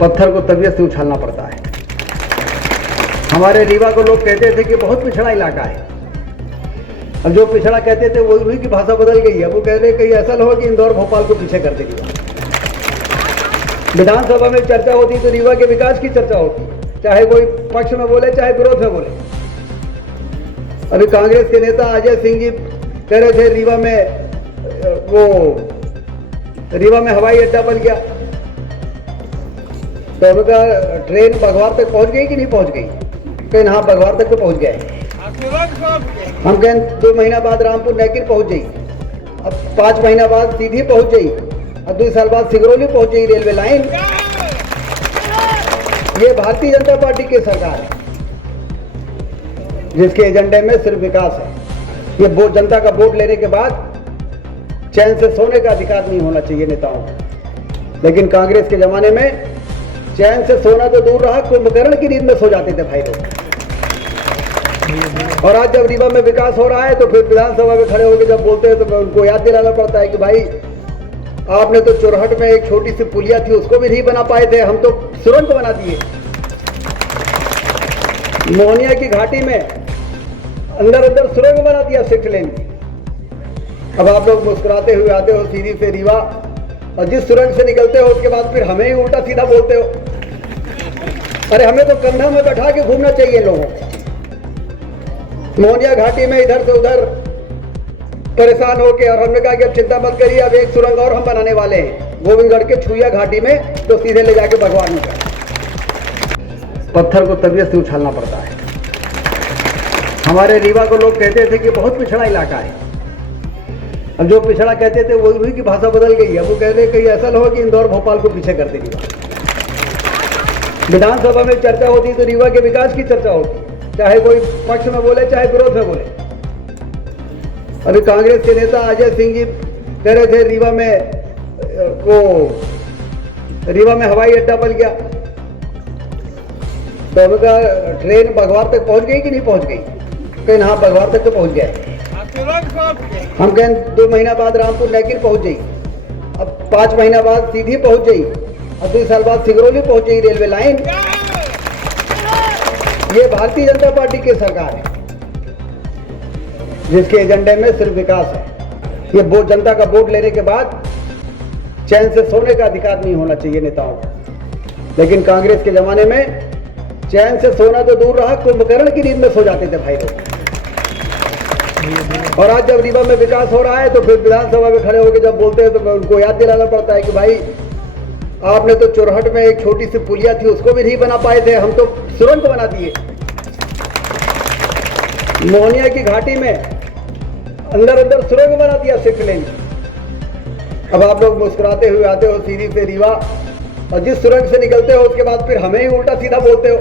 पत्थर को तबीयत से उछालना पड़ता है। हमारे रीवा को लोग कहते थे कि बहुत पिछड़ा इलाका है। अब जो पिछड़ा कहते थे वो उन्हीं की भाषा बदल गई है। वो कह रहे कहीं ऐसा हो कि इंदौर भोपाल को पीछे कर देगी। विधानसभा में चर्चा होती तो रीवा के विकास की चर्चा होती, चाहे कोई पक्ष में बोले चाहे विरोध में बोले। अभी कांग्रेस के नेता अजय सिंह जी कह रहे थे रीवा में हवाई अड्डा बन गया, तो उनका ट्रेन बघवार तक पहुंच गई कि नहीं पहुंच गई? कहीं हाँ, बघवार तक तो पहुंच गए। हम कहें 2 महीना बाद रामपुर नैकिर पहुंच गई, अब 5 महीना बाद सीधी पहुंच गई, अब 2 साल बाद सिगरौली पहुंच गई रेलवे लाइन। ये भारतीय जनता पार्टी की सरकार है जिसके एजेंडे में सिर्फ विकास है। ये जनता का वोट लेने के बाद चैन से सोने का अधिकार नहीं होना चाहिए नेताओं को। लेकिन कांग्रेस के जमाने में चैन से सोना तो दूर रहा, कुंभकर्ण की नींद में सो जाते थे भाई लोग। और आज जब रीवा में विकास हो रहा है तो फिर विधानसभा में खड़े होकर जब बोलते हैं तो उनको याद दिलाना पड़ता है कि भाई आपने तो चुरहट में एक छोटी सी पुलिया थी उसको भी नहीं बना पाए थे, हम तो सुरंग बना दिए। मोहनिया की घाटी में अंदर सुरंग बना दिया 6 लेन की। अब आप लोग मुस्कुराते हुए आते हो सीधी से रीवा, और जिस सुरंग से निकलते हो उसके बाद फिर हमें ही उल्टा सीधा बोलते हो। अरे हमें तो कंधा में बैठा के घूमना चाहिए लोगों को। मोहनिया घाटी में इधर से उधर परेशान होके, और हमने कहा कि अब चिंता मत करिए, अब एक सुरंग और हम बनाने वाले हैं गोविंदगढ़ के छुइया घाटी में, तो सीधे ले जाके भगवान में पत्थर को तबीयत से उछालना पड़ता है। हमारे रीवा को लोग कहते थे कि बहुत पिछड़ा इलाका है। अब जो पिछड़ा कहते थे वो उन्हीं की भाषा बदल गई है। वो कह रहे कहीं ऐसा हो कि इंदौर भोपाल को पीछे कर देगी। विधानसभा में चर्चा होती तो रीवा के विकास की चर्चा होती, चाहे कोई पक्ष में बोले चाहे विरोध में बोले। अभी कांग्रेस के नेता अजय सिंह जी कह रहे थे रीवा में हवाई अड्डा बन गया, तो उनका ट्रेन बघवार तक पहुंच गई कि नहीं पहुंच गई? कहीं हाँ, बघवार तक तो पहुंच गए। हम कहें 2 महीना बाद रामपुर नैकिर पहुंच गई, अब 5 महीना बाद सीधी पहुंच गई, अब 2 साल बाद सिगरौली पहुंच गई रेलवे लाइन। ये भारतीय जनता पार्टी की सरकार है जिसके एजेंडे में सिर्फ विकास है। ये जनता का वोट लेने के बाद चैन से सोने का अधिकार नहीं होना चाहिए नेताओं को। लेकिन कांग्रेस के जमाने में चैन से सोना तो दूर रहा, कुंभकर्ण की नींद में सो जाते थे भाई लोग। और आज जब रीवा में विकास हो रहा है तो फिर विधानसभा में खड़े होकर जब बोलते हैं तो उनको याद दिलाना पड़ता है कि भाई आपने तो चुरहट में एक छोटी सी पुलिया थी उसको भी नहीं बना पाए थे, हम तो सुरंग बना दिए। मोहनिया की घाटी में अंदर सुरंग बना दिया 6 लेन की। अब आप लोग मुस्कुराते हुए आते हो सीधी से रीवा, और जिस सुरंग से निकलते हो उसके बाद फिर हमें ही उल्टा सीधा बोलते हो।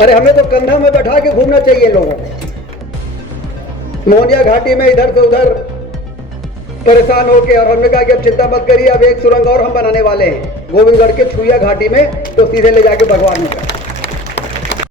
अरे हमें तो कंधा में बैठा के घूमना चाहिए लोगों को। मोहनिया घाटी में इधर से उधर परेशान होके, और हमने कहा कि अब चिंता मत करिए, अब एक सुरंग और हम बनाने वाले हैं गोविंदगढ़ के छुइया घाटी में, तो सीधे ले जाके भगवान में